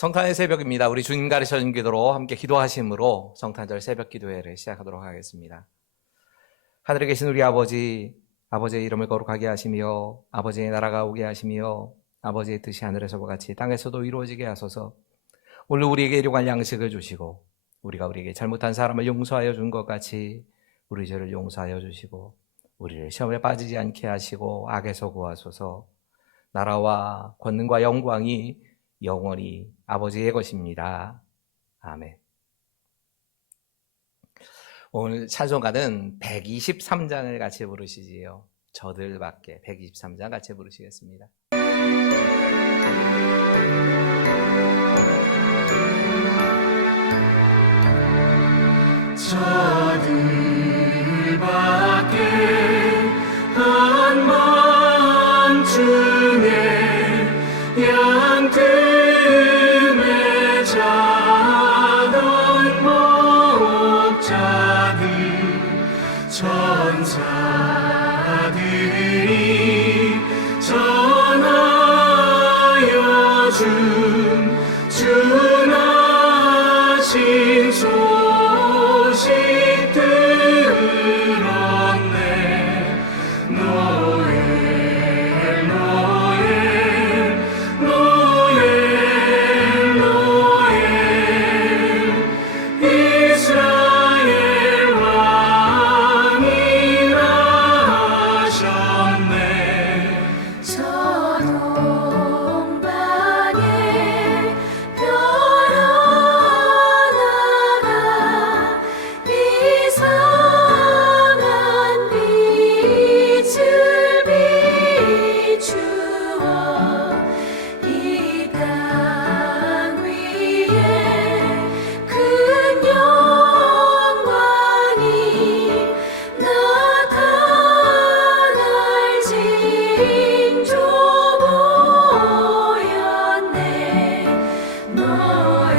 성탄의 새벽입니다. 우리 주님 가르쳐준 기도로 함께 기도하심으로 성탄절 새벽 기도회를 시작하도록 하겠습니다. 하늘에 계신 우리 아버지, 아버지의 이름을 거룩하게 하시며 아버지의 나라가 오게 하시며 아버지의 뜻이 하늘에서와 같이 땅에서도 이루어지게 하소서. 오늘 우리에게 일용할 양식을 주시고 우리가 우리에게 잘못한 사람을 용서하여 준 것 같이 우리 죄를 용서하여 주시고 우리를 시험에 빠지지 않게 하시고 악에서 구하소서. 나라와 권능과 영광이 영원히 아버지의 것입니다. 아멘. 오늘 찬송가는 123장을 같이 부르시지요. 저들밖에 123장 같이 부르시겠습니다. 저들밖에 한 밤중에 양틈에 자던 목자들 천사들이 전하여 준 준하신 소식 들었네. 노엘 노엘 노엘 노엘 이스라엘 왕이 나셨네. 저 동방에 별 하나가 이상한 빛을 비추어 이 땅 위에 큰 영광이 나타날 징조 보였네. 노엘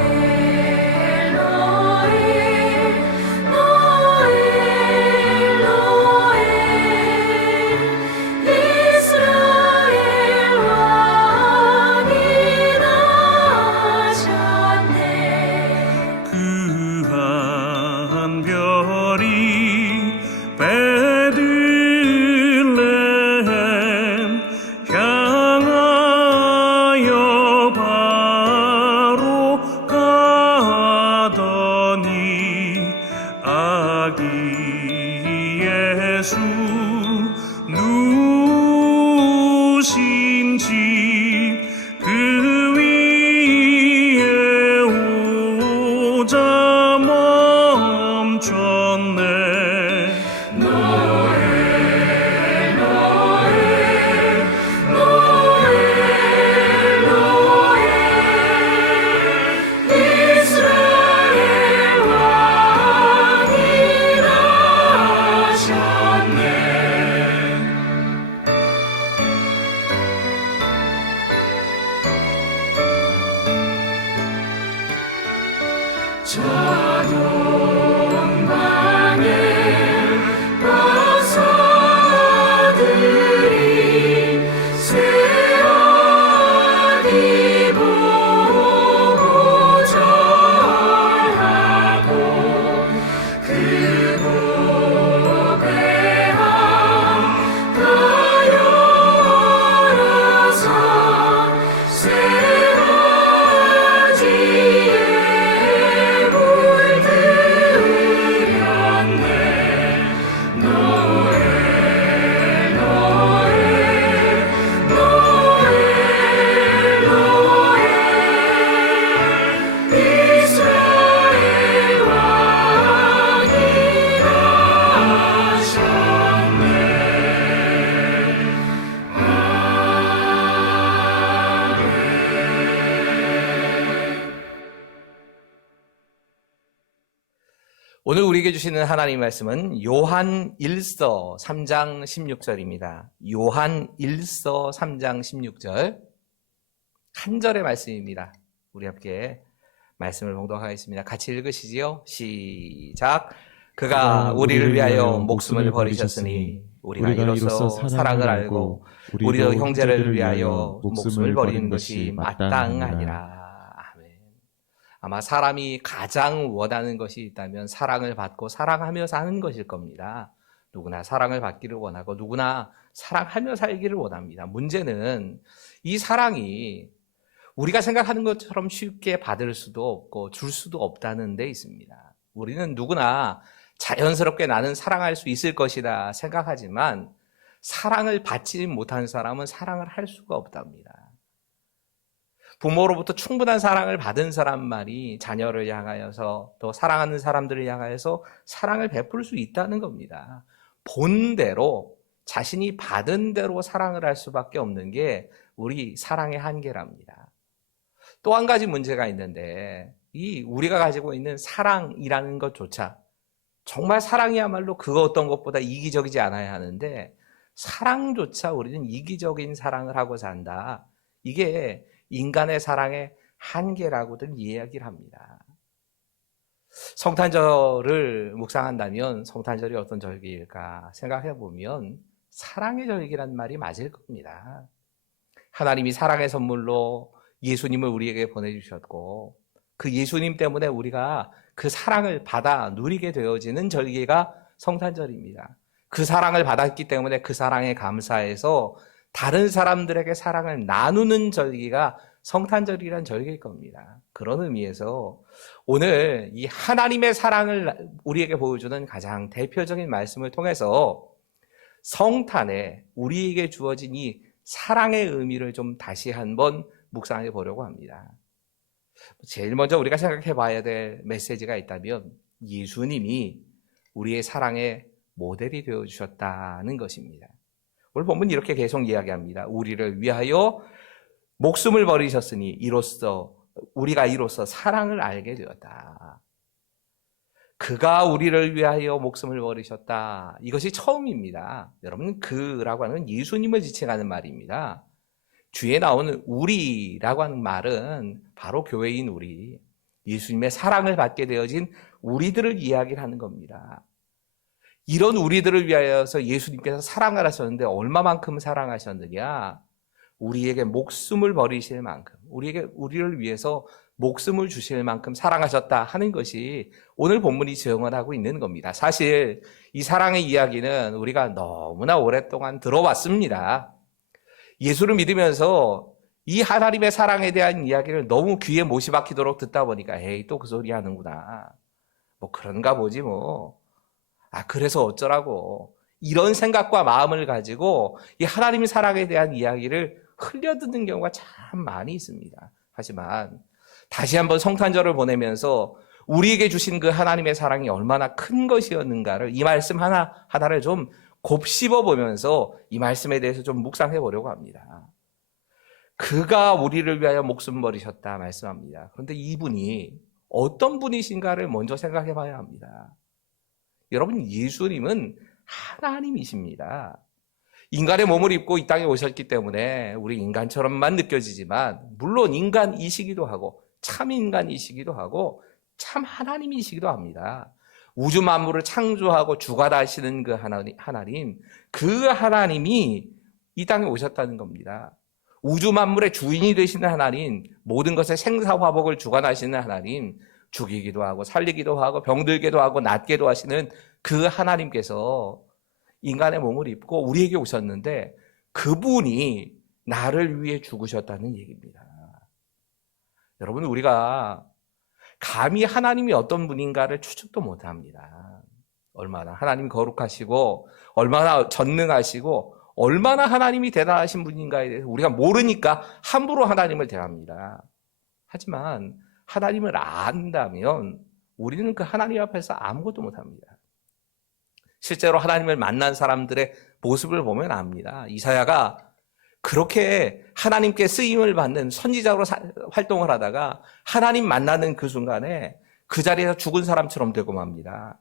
노엘 노엘 노엘 이스라엘 왕이 나셨네. 그한 별이 베들레헴 향하여 바로 가더니 아기 예수 누우신 집 그 위에 오자 멈췄네. 노엘 노엘 노엘 노엘 이스라엘 왕이 나셨네. 저 동방에 박사들이 새옷 입고 절하고 그 보배함 다 열어서 새 바지에 물들였네. 노엘 노엘 노엘 노엘 이스라엘 왕이 나셨네. 오늘 우리에게 주시는 하나님의 말씀은 요한 1서 3장 16절입니다. 요한 1서 3장 16절 한 절의 말씀입니다. 우리 함께 말씀을 봉독하겠습니다. 같이 읽으시지요? 시작. 그가 우리를 위하여 목숨을 버리셨으니 우리가 이로써 사랑을 알고 우리도 형제를 위하여 목숨을 버리는 것이 마땅하니라. 아멘. 아마 사람이 가장 원하는 것이 있다면 사랑을 받고 사랑하며 사는 것일 겁니다. 누구나 사랑을 받기를 원하고 누구나 사랑하며 살기를 원합니다. 문제는 이 사랑이 우리가 생각하는 것처럼 쉽게 받을 수도 없고 줄 수도 없다는 데 있습니다. 우리는 누구나 자연스럽게 나는 사랑할 수 있을 것이다 생각하지만 사랑을 받지 못한 사람은 사랑을 할 수가 없답니다. 부모로부터 충분한 사랑을 받은 사람만이 자녀를 향하여서 또 사랑하는 사람들을 향하여서 사랑을 베풀 수 있다는 겁니다. 본대로 자신이 받은 대로 사랑을 할 수밖에 없는 게 우리 사랑의 한계랍니다. 또 한 가지 문제가 있는데 이 우리가 가지고 있는 사랑이라는 것조차 정말 사랑이야말로 그 어떤 것보다 이기적이지 않아야 하는데 사랑조차 우리는 이기적인 사랑을 하고 산다. 이게 인간의 사랑의 한계라고들 이야기를 합니다. 성탄절을 묵상한다면 성탄절이 어떤 절기일까 생각해 보면 사랑의 절기란 말이 맞을 겁니다. 하나님이 사랑의 선물로 예수님을 우리에게 보내주셨고 그 예수님 때문에 우리가 그 사랑을 받아 누리게 되어지는 절기가 성탄절입니다. 그 사랑을 받았기 때문에 그 사랑에 감사해서 다른 사람들에게 사랑을 나누는 절기가 성탄절이란 절기일 겁니다. 그런 의미에서 오늘 이 하나님의 사랑을 우리에게 보여주는 가장 대표적인 말씀을 통해서 성탄에 우리에게 주어진 이 사랑의 의미를 좀 다시 한번 묵상해 보려고 합니다. 제일 먼저 우리가 생각해 봐야 될 메시지가 있다면 예수님이 우리의 사랑의 모델이 되어 주셨다는 것입니다. 오늘 본문 이렇게 계속 이야기합니다. 우리를 위하여 목숨을 버리셨으니 우리가 이로써 사랑을 알게 되었다. 그가 우리를 위하여 목숨을 버리셨다. 이것이 처음입니다. 여러분, 그라고 하는 예수님을 지칭하는 말입니다. 뒤에 나오는 우리라고 하는 말은 바로 교회인 우리, 예수님의 사랑을 받게 되어진 우리들을 이야기를 하는 겁니다. 이런 우리들을 위하여서 예수님께서 사랑을 하셨는데 얼마만큼 사랑하셨느냐? 우리에게 목숨을 버리실 만큼, 우리를 위해서 목숨을 주실 만큼 사랑하셨다 하는 것이 오늘 본문이 증언하고 있는 겁니다. 사실 이 사랑의 이야기는 우리가 너무나 오랫동안 들어왔습니다. 예수를 믿으면서 이 하나님의 사랑에 대한 이야기를 너무 귀에 못이 박히도록 듣다 보니까 에이 또 그 소리 하는구나. 뭐 그런가 보지 뭐. 그래서 어쩌라고. 이런 생각과 마음을 가지고 이 하나님의 사랑에 대한 이야기를 흘려듣는 경우가 참 많이 있습니다. 하지만 다시 한번 성탄절을 보내면서 우리에게 주신 그 하나님의 사랑이 얼마나 큰 것이었는가를 이 말씀 하나를 좀 곱씹어 보면서 이 말씀에 대해서 좀 묵상해 보려고 합니다. 그가 우리를 위하여 목숨 버리셨다 말씀합니다. 그런데 이분이 어떤 분이신가를 먼저 생각해 봐야 합니다. 여러분, 예수님은 하나님이십니다. 인간의 몸을 입고 이 땅에 오셨기 때문에 우리 인간처럼만 느껴지지만 물론 인간이시기도 하고 참 인간이시기도 하고 참 하나님이시기도 합니다. 우주 만물을 창조하고 주관하시는 그 하나님, 그 하나님이 이 땅에 오셨다는 겁니다. 우주 만물의 주인이 되시는 하나님, 모든 것의 생사화복을 주관하시는 하나님, 죽이기도 하고 살리기도 하고 병들기도 하고 낫게도 하시는 그 하나님께서 인간의 몸을 입고 우리에게 오셨는데 그분이 나를 위해 죽으셨다는 얘기입니다. 여러분, 우리가 감히 하나님이 어떤 분인가를 추측도 못합니다. 얼마나 하나님 거룩하시고 얼마나 전능하시고 얼마나 하나님이 대단하신 분인가에 대해서 우리가 모르니까 함부로 하나님을 대합니다. 하지만 하나님을 안다면 우리는 그 하나님 앞에서 아무것도 못합니다. 실제로 하나님을 만난 사람들의 모습을 보면 압니다. 이사야가 그렇게 하나님께 쓰임을 받는 선지자로 활동을 하다가 하나님 만나는 그 순간에 그 자리에서 죽은 사람처럼 되고 맙니다.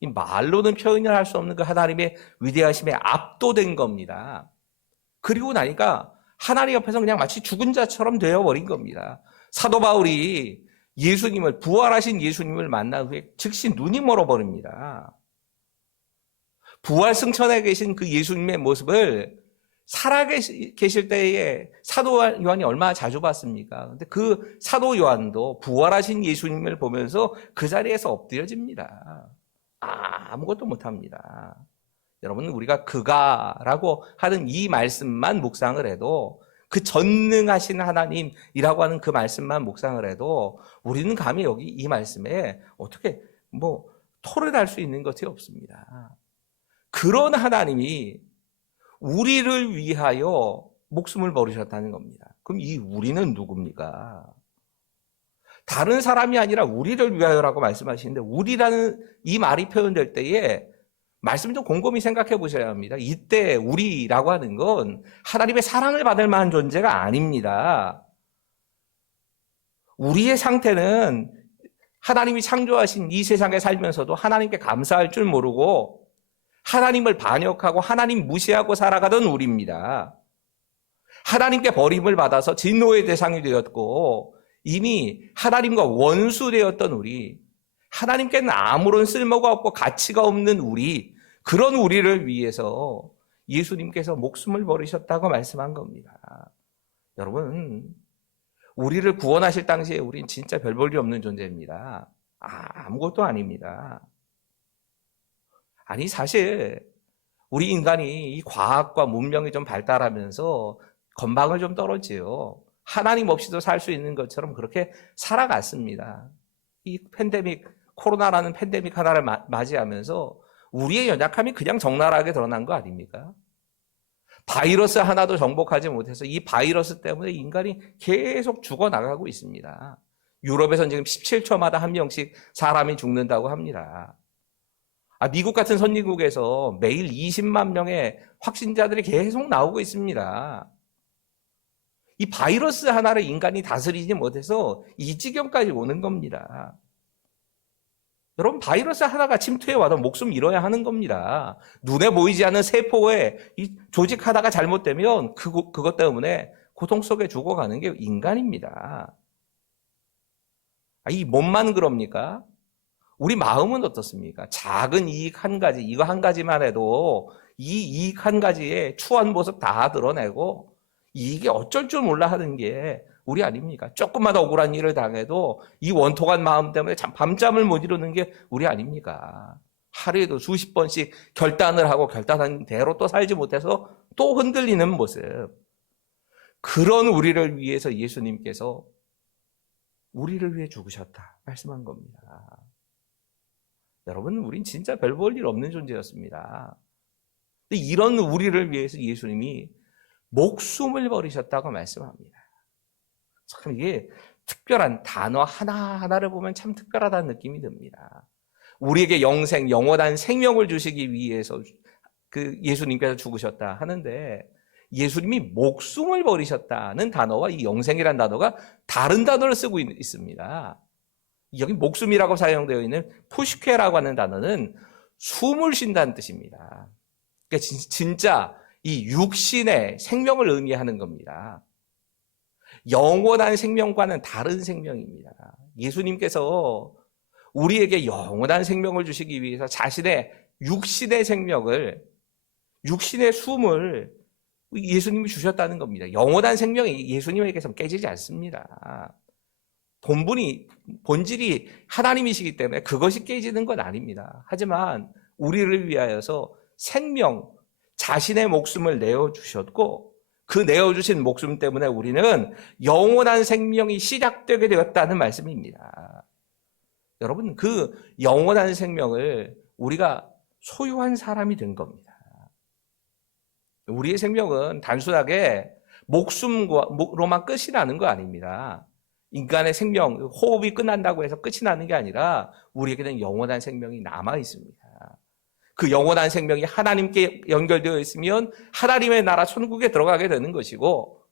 이 말로는 표현을 할 수 없는 그 하나님의 위대하심에 압도된 겁니다. 그리고 나니까 하나님 앞에서 그냥 마치 죽은 자처럼 되어버린 겁니다. 사도 바울이 부활하신 예수님을 만난 후에 즉시 눈이 멀어버립니다. 부활 승천에 계신 그 예수님의 모습을 살아계실 때에 사도 요한이 얼마나 자주 봤습니까? 근데 그 사도 요한도 부활하신 예수님을 보면서 그 자리에서 엎드려집니다. 아무것도 못합니다. 여러분, 우리가 그가라고 하는 이 말씀만 묵상을 해도, 그 전능하신 하나님이라고 하는 그 말씀만 묵상을 해도 우리는 감히 여기 이 말씀에 어떻게 토론할 수 있는 것이 없습니다. 그런 하나님이 우리를 위하여 목숨을 버리셨다는 겁니다. 그럼 이 우리는 누굽니까? 다른 사람이 아니라 우리를 위하여라고 말씀하시는데, 우리라는 이 말이 표현될 때에 말씀 좀 곰곰이 생각해 보셔야 합니다. 이때 우리라고 하는 건 하나님의 사랑을 받을 만한 존재가 아닙니다. 우리의 상태는 하나님이 창조하신 이 세상에 살면서도 하나님께 감사할 줄 모르고 하나님을 반역하고 하나님 무시하고 살아가던 우리입니다. 하나님께 버림을 받아서 진노의 대상이 되었고 이미 하나님과 원수되었던 우리, 하나님께는 아무런 쓸모가 없고 가치가 없는 우리, 그런 우리를 위해서 예수님께서 목숨을 버리셨다고 말씀한 겁니다. 여러분, 우리를 구원하실 당시에 우린 진짜 별 볼 일 없는 존재입니다. 아무것도 아닙니다. 아니, 사실 우리 인간이 이 과학과 문명이 좀 발달하면서 건방을 좀 떨었지요. 하나님 없이도 살 수 있는 것처럼 그렇게 살아갔습니다. 이 팬데믹, 코로나라는 팬데믹 하나를 맞이하면서 우리의 연약함이 그냥 적나라하게 드러난 거 아닙니까? 바이러스 하나도 정복하지 못해서 이 바이러스 때문에 인간이 계속 죽어나가고 있습니다. 유럽에서는 지금 17초마다 한 명씩 사람이 죽는다고 합니다. 미국 같은 선진국에서 매일 20만 명의 확진자들이 계속 나오고 있습니다. 이 바이러스 하나를 인간이 다스리지 못해서 이 지경까지 오는 겁니다. 여러분, 바이러스 하나가 침투해 와도 목숨 잃어야 하는 겁니다. 눈에 보이지 않는 세포의 이 조직 하나가 잘못되면 그것 때문에 고통 속에 죽어가는 게 인간입니다. 이 몸만 그럽니까? 우리 마음은 어떻습니까? 작은 이익 한 가지, 이거 한 가지만 해도 이 이익 한 가지에 추한 모습 다 드러내고 이게 어쩔 줄 몰라 하는 게 우리 아닙니까? 조금만 억울한 일을 당해도 이 원통한 마음 때문에 밤잠을 못 이루는 게 우리 아닙니까? 하루에도 수십 번씩 결단을 하고 결단한 대로 또 살지 못해서 또 흔들리는 모습. 그런 우리를 위해서 예수님께서 우리를 위해 죽으셨다 말씀한 겁니다. 여러분, 우린 진짜 별 볼 일 없는 존재였습니다. 이런 우리를 위해서 예수님이 목숨을 버리셨다고 말씀합니다. 참 이게 특별한 단어 하나하나를 보면 참 특별하다는 느낌이 듭니다. 우리에게 영원한 생명을 주시기 위해서 그 예수님께서 죽으셨다 하는데, 예수님이 목숨을 버리셨다는 단어와 이 영생이라는 단어가 다른 단어를 쓰고 있습니다. 여기 목숨이라고 사용되어 있는 푸시케라고 하는 단어는 숨을 쉰다는 뜻입니다. 그러니까 진짜 이 육신의 생명을 의미하는 겁니다. 영원한 생명과는 다른 생명입니다. 예수님께서 우리에게 영원한 생명을 주시기 위해서 자신의 육신의 생명을, 육신의 숨을 예수님이 주셨다는 겁니다. 영원한 생명이 예수님에게서 깨지지 않습니다. 본질이 하나님이시기 때문에 그것이 깨지는 건 아닙니다. 하지만 우리를 위하여서 생명, 자신의 목숨을 내어주셨고, 그 내어주신 목숨 때문에 우리는 영원한 생명이 시작되게 되었다는 말씀입니다. 여러분, 그 영원한 생명을 우리가 소유한 사람이 된 겁니다. 우리의 생명은 단순하게 목숨으로만 끝이 나는 거 아닙니다. 인간의 생명, 호흡이 끝난다고 해서 끝이 나는 게 아니라 우리에게는 영원한 생명이 남아 있습니다. 그 영원한 생명이 하나님께 연결되어 있으면 하나님의 나라 천국에 들어가게 되는 것이고,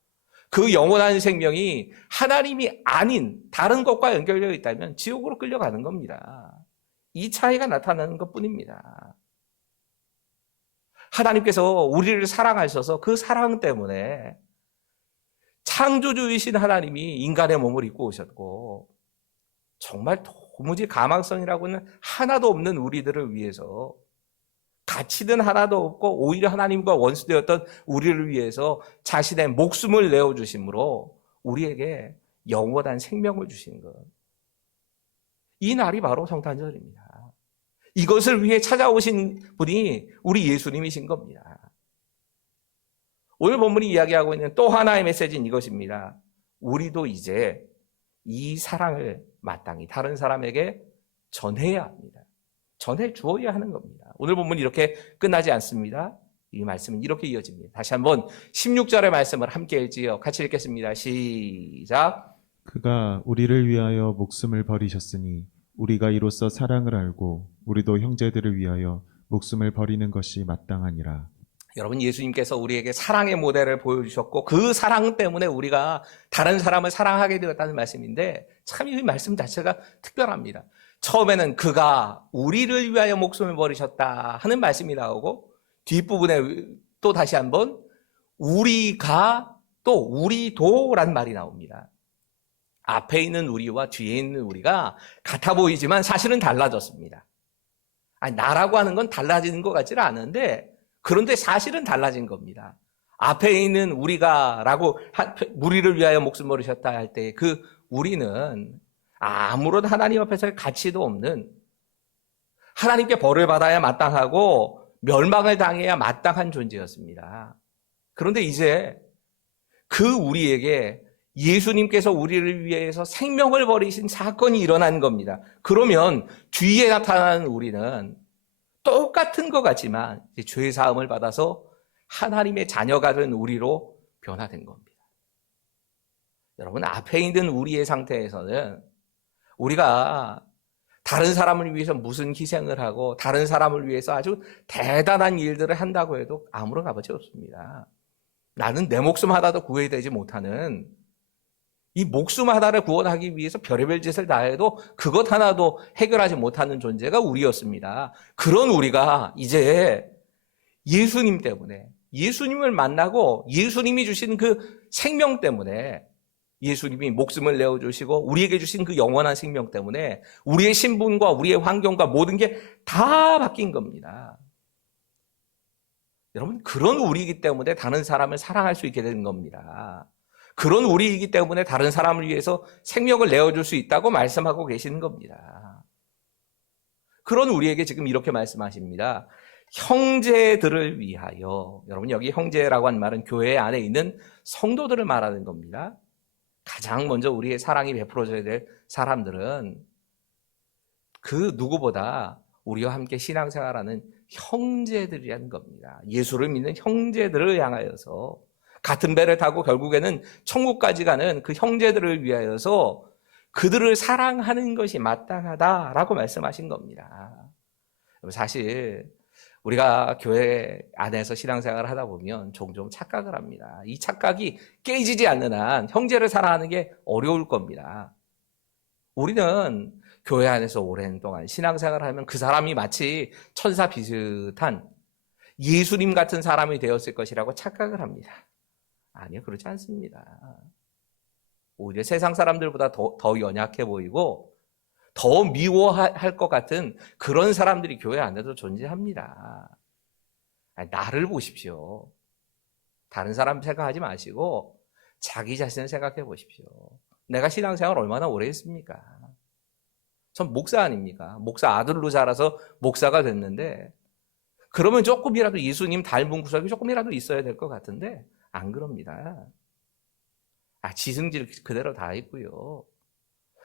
그 영원한 생명이 하나님이 아닌 다른 것과 연결되어 있다면 지옥으로 끌려가는 겁니다. 이 차이가 나타나는 것뿐입니다. 하나님께서 우리를 사랑하셔서 그 사랑 때문에 창조주이신 하나님이 인간의 몸을 입고 오셨고, 정말 도무지 가망성이라고는 하나도 없는 우리들을 위해서 가치는 하나도 없고 오히려 하나님과 원수되었던 우리를 위해서 자신의 목숨을 내어주심으로 우리에게 영원한 생명을 주신 것. 이 날이 바로 성탄절입니다. 이것을 위해 찾아오신 분이 우리 예수님이신 겁니다. 오늘 본문이 이야기하고 있는 또 하나의 메시지는 이것입니다. 우리도 이제 이 사랑을 마땅히 다른 사람에게 전해야 합니다. 전해 주어야 하는 겁니다. 오늘 본문이 이렇게 끝나지 않습니다. 이 말씀은 이렇게 이어집니다. 다시 한번 16절의 말씀을 함께 읽지요. 같이 읽겠습니다. 시작. 그가 우리를 위하여 목숨을 버리셨으니 우리가 이로써 사랑을 알고 우리도 형제들을 위하여 목숨을 버리는 것이 마땅하니라. 여러분, 예수님께서 우리에게 사랑의 모델을 보여주셨고 그 사랑 때문에 우리가 다른 사람을 사랑하게 되었다는 말씀인데 참 이 말씀 자체가 특별합니다. 처음에는 그가 우리를 위하여 목숨을 버리셨다 하는 말씀이 나오고 뒷부분에 또 다시 한번 우리가 또 우리도라는 말이 나옵니다. 앞에 있는 우리와 뒤에 있는 우리가 같아 보이지만 사실은 달라졌습니다. 아니, 나라고 하는 건 달라지는 것 같지는 않은데 그런데 사실은 달라진 겁니다. 앞에 있는 우리가라고 우리를 위하여 목숨 버리셨다 할 때 그 우리는 아무런 하나님 앞에서의 가치도 없는 하나님께 벌을 받아야 마땅하고 멸망을 당해야 마땅한 존재였습니다. 그런데 이제 그 우리에게 예수님께서 우리를 위해서 생명을 버리신 사건이 일어난 겁니다. 그러면 뒤에 나타나는 우리는 똑같은 것 같지만 죄 사함을 받아서 하나님의 자녀가 된 우리로 변화된 겁니다. 여러분, 앞에 있는 우리의 상태에서는 우리가 다른 사람을 위해서 무슨 희생을 하고 다른 사람을 위해서 아주 대단한 일들을 한다고 해도 아무런 값어치 없습니다. 나는 내 목숨 하나도 구해되지 못하는 이 목숨 하나를 구원하기 위해서 별의별 짓을 다 해도 그것 하나도 해결하지 못하는 존재가 우리였습니다. 그런 우리가 이제 예수님 때문에 예수님을 만나고 예수님이 주신 그 생명 때문에 예수님이 목숨을 내어주시고 우리에게 주신 그 영원한 생명 때문에 우리의 신분과 우리의 환경과 모든 게 다 바뀐 겁니다. 여러분, 그런 우리이기 때문에 다른 사람을 사랑할 수 있게 된 겁니다. 그런 우리이기 때문에 다른 사람을 위해서 생명을 내어줄 수 있다고 말씀하고 계시는 겁니다. 그런 우리에게 지금 이렇게 말씀하십니다. 형제들을 위하여. 여러분, 여기 형제라고 한 말은 교회 안에 있는 성도들을 말하는 겁니다. 가장 먼저 우리의 사랑이 베풀어져야 될 사람들은 그 누구보다 우리와 함께 신앙생활하는 형제들이라는 겁니다. 예수를 믿는 형제들을 향하여서 같은 배를 타고 결국에는 천국까지 가는 그 형제들을 위하여서 그들을 사랑하는 것이 마땅하다라고 말씀하신 겁니다. 사실 우리가 교회 안에서 신앙생활을 하다 보면 종종 착각을 합니다. 이 착각이 깨지지 않는 한 형제를 사랑하는 게 어려울 겁니다. 우리는 교회 안에서 오랜 동안 신앙생활을 하면 그 사람이 마치 천사 비슷한 예수님 같은 사람이 되었을 것이라고 착각을 합니다. 아니요, 그렇지 않습니다. 오히려 세상 사람들보다 더 연약해 보이고 더 미워할 것 같은 그런 사람들이 교회 안에도 존재합니다. 아니, 나를 보십시오. 다른 사람 생각하지 마시고 자기 자신을 생각해 보십시오. 내가 신앙생활 얼마나 오래 했습니까? 전 목사 아닙니까? 목사 아들로 자라서 목사가 됐는데 그러면 조금이라도 예수님 닮은 구석이 조금이라도 있어야 될 것 같은데 안 그럽니다. 지승질 그대로 다 있고요.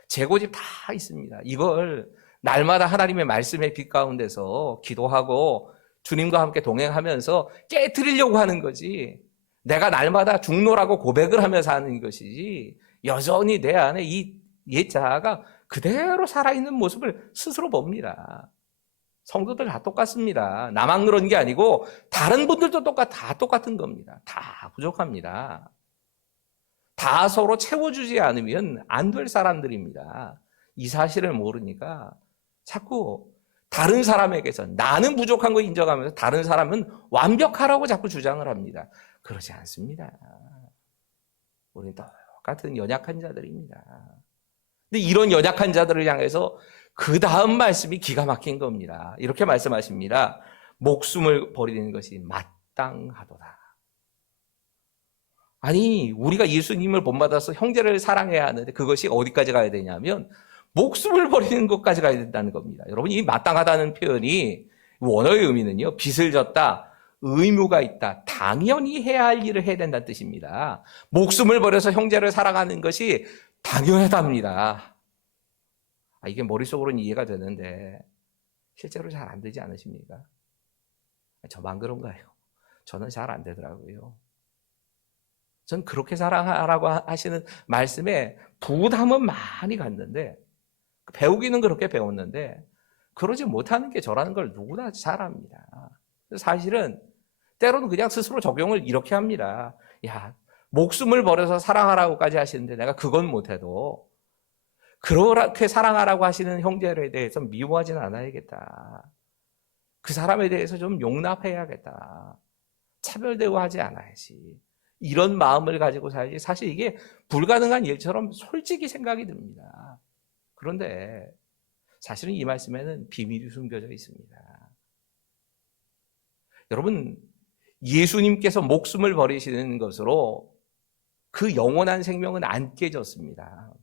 재고집 다 있습니다. 이걸 날마다 하나님의 말씀의 빛 가운데서 기도하고 주님과 함께 동행하면서 깨트리려고 하는 거지. 내가 날마다 중노라고 고백을 하면서 하는 것이지 여전히 내 안에 이 옛 자아가 그대로 살아있는 모습을 스스로 봅니다. 성도들 다 똑같습니다. 나만 그런 게 아니고 다른 분들도 다 똑같은 겁니다. 다 부족합니다. 다 서로 채워주지 않으면 안 될 사람들입니다. 이 사실을 모르니까 자꾸 다른 사람에게서 나는 부족한 거 인정하면서 다른 사람은 완벽하라고 자꾸 주장을 합니다. 그렇지 않습니다. 우리는 똑같은 연약한 자들입니다. 근데 이런 연약한 자들을 향해서 그 다음 말씀이 기가 막힌 겁니다. 이렇게 말씀하십니다. 목숨을 버리는 것이 마땅하도다. 아니, 우리가 예수님을 본받아서 형제를 사랑해야 하는데 그것이 어디까지 가야 되냐면 목숨을 버리는 것까지 가야 된다는 겁니다. 여러분, 이 마땅하다는 표현이 원어의 의미는요, 빚을 졌다, 의무가 있다, 당연히 해야 할 일을 해야 된다는 뜻입니다. 목숨을 버려서 형제를 사랑하는 것이 당연하답니다. 이게 머릿속으로는 이해가 되는데 실제로 잘 안 되지 않으십니까? 저만 그런가요? 저는 잘 안 되더라고요. 전 그렇게 사랑하라고 하시는 말씀에 부담은 많이 갔는데, 배우기는 그렇게 배웠는데 그러지 못하는 게 저라는 걸 누구나 잘 압니다. 사실은 때로는 그냥 스스로 적용을 이렇게 합니다. 야, 목숨을 버려서 사랑하라고까지 하시는데 내가 그건 못해도 그렇게 사랑하라고 하시는 형제에 대해서 미워하진 않아야겠다. 그 사람에 대해서 좀 용납해야겠다. 차별 대우하지 않아야지. 이런 마음을 가지고 살지. 사실 이게 불가능한 일처럼 솔직히 생각이 듭니다. 그런데 사실은 이 말씀에는 비밀이 숨겨져 있습니다. 여러분, 예수님께서 목숨을 버리시는 것으로 그 영원한 생명은 안 깨졌습니다.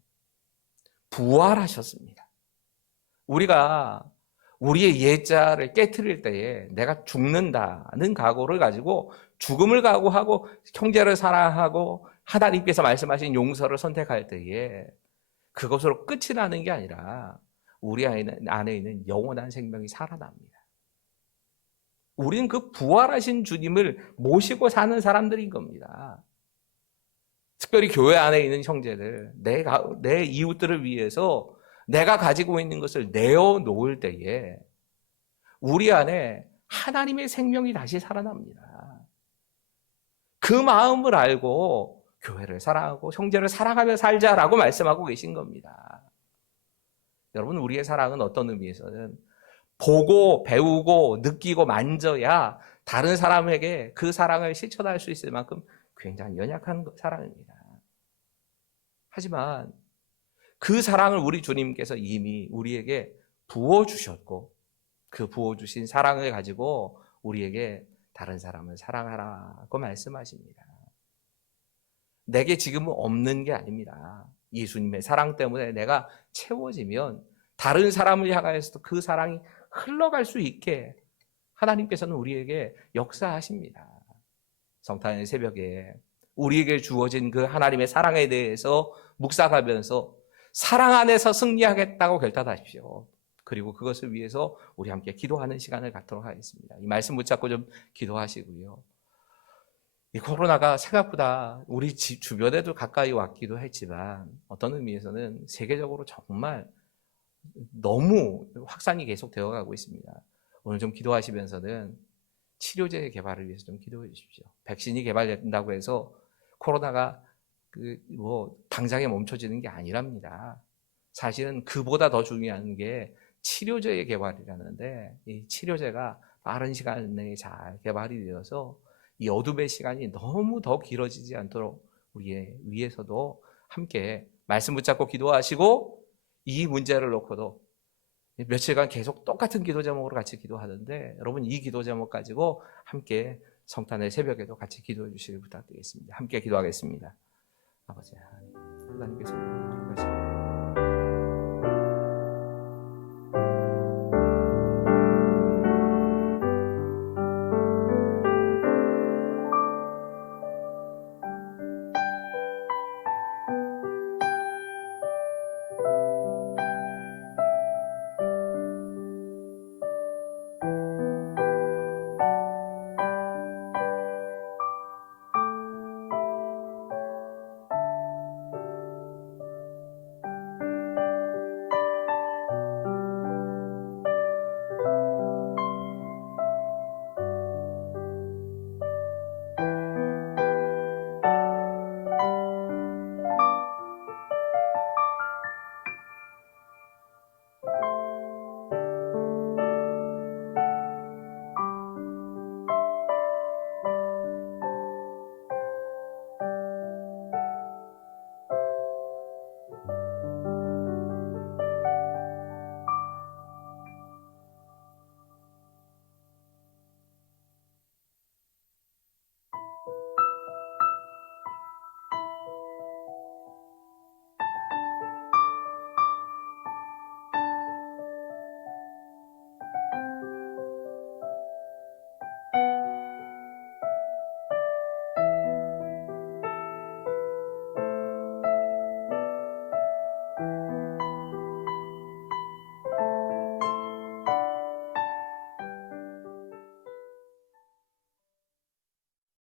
부활하셨습니다. 우리가 우리의 옛자를 깨트릴 때에 내가 죽는다는 각오를 가지고 죽음을 각오하고 형제를 사랑하고 하나님께서 말씀하신 용서를 선택할 때에 그것으로 끝이 나는 게 아니라 우리 안에 있는 영원한 생명이 살아납니다. 우리는 그 부활하신 주님을 모시고 사는 사람들인 겁니다. 특별히 교회 안에 있는 형제들, 내 이웃들을 위해서 내가 가지고 있는 것을 내어놓을 때에 우리 안에 하나님의 생명이 다시 살아납니다. 그 마음을 알고 교회를 사랑하고 형제를 사랑하며 살자라고 말씀하고 계신 겁니다. 여러분, 우리의 사랑은 어떤 의미에서는 보고 배우고 느끼고 만져야 다른 사람에게 그 사랑을 실천할 수 있을 만큼 굉장히 연약한 사랑입니다. 하지만 그 사랑을 우리 주님께서 이미 우리에게 부어주셨고 그 부어주신 사랑을 가지고 우리에게 다른 사람을 사랑하라고 말씀하십니다. 내게 지금은 없는 게 아닙니다. 예수님의 사랑 때문에 내가 채워지면 다른 사람을 향하여서도 그 사랑이 흘러갈 수 있게 하나님께서는 우리에게 역사하십니다. 성탄의 새벽에 우리에게 주어진 그 하나님의 사랑에 대해서 묵상하면서 사랑 안에서 승리하겠다고 결단하십시오. 그리고 그것을 위해서 우리 함께 기도하는 시간을 갖도록 하겠습니다. 이 말씀 붙잡고 좀 기도하시고요. 이 코로나가 생각보다 우리 집 주변에도 가까이 왔기도 했지만 어떤 의미에서는 세계적으로 정말 너무 확산이 계속 되어가고 있습니다. 오늘 좀 기도하시면서는 치료제 개발을 위해서 좀 기도해 주십시오. 백신이 개발된다고 해서 코로나가 당장에 멈춰지는 게 아니랍니다. 사실은 그보다 더 중요한 게 치료제의 개발이라는데 이 치료제가 빠른 시간 내에 잘 개발이 되어서 이 어둠의 시간이 너무 더 길어지지 않도록 우리의 위에서도 함께 말씀 붙잡고 기도하시고 이 문제를 놓고도 며칠간 계속 똑같은 기도 제목으로 같이 기도하는데 여러분 이 기도 제목 가지고 함께 성탄의 새벽에도 같이 기도해 주시길 부탁드리겠습니다. 함께 기도하겠습니다. 아버지 하나님께서